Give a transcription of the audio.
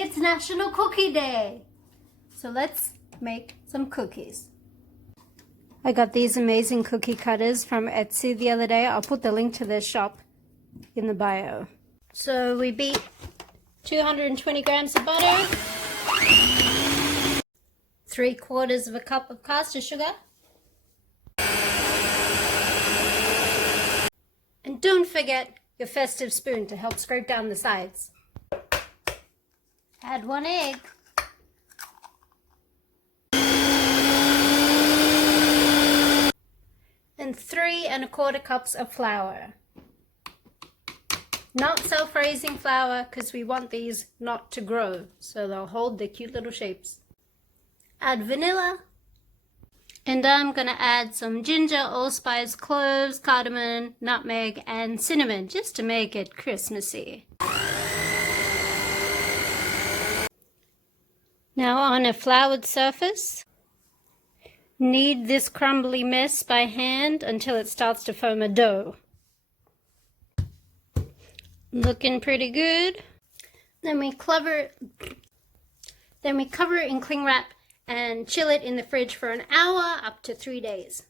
It's National Cookie Day. So let's make some cookies. I got these amazing cookie cutters from Etsy the other day. I'll put the link to their shop in the bio. So we beat 220 grams of butter, 3/4 cup of caster sugar, and don't forget your festive spoon to help scrape down the sides. Add 1 egg. And 3¼ cups of flour. Not self-raising flour because we want these not to grow, so they'll hold their cute little shapes. Add vanilla. And I'm going to add some ginger, allspice, cloves, cardamom, nutmeg, and cinnamon just to make it Christmassy. Now on a floured surface, knead this crumbly mess by hand until it starts to form a dough. Looking pretty good. Then we cover it in cling wrap and chill it in the fridge for an hour up to 3 days.